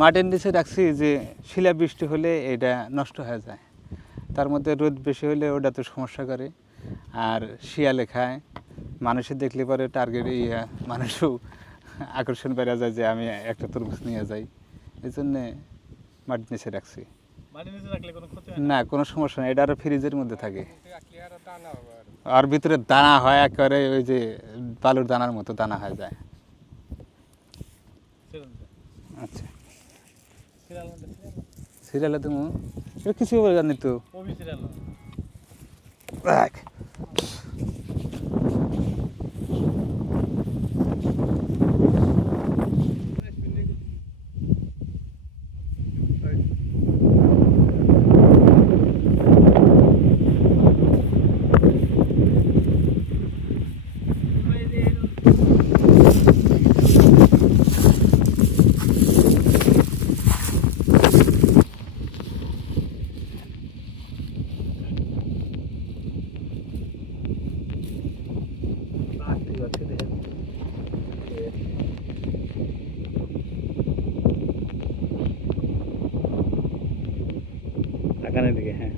মাটির নিচে রাখছি যে শিলাবৃষ্টি হলে এটা নষ্ট হয়ে যায়, তার মধ্যে রোদ বেশি হলে ওটা তো সমস্যা করে, আর শিয়ালে খায়, মানুষে দেখলে পরে টার্গেট মানুষও আকর্ষণ বেড়ে যায় যে আমি একটা তরমুজ নিয়ে যাই, এই জন্যে মাটির নিচে রাখছি। না, কোনো সমস্যা নেই, এটা আরও ফ্রিজের মধ্যে থাকে, আর ভিতরে দানা হয় একেবারে ওই যে বালুর দানার মতো দানা হয়ে যায়। আচ্ছা, সিরিয়ালে তুমি এটা কিছু জানি তো দেখ। আগানের দিকে, হ্যাঁ।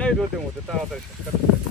নাই রোদের মধ্যে তাড়াতাড়ি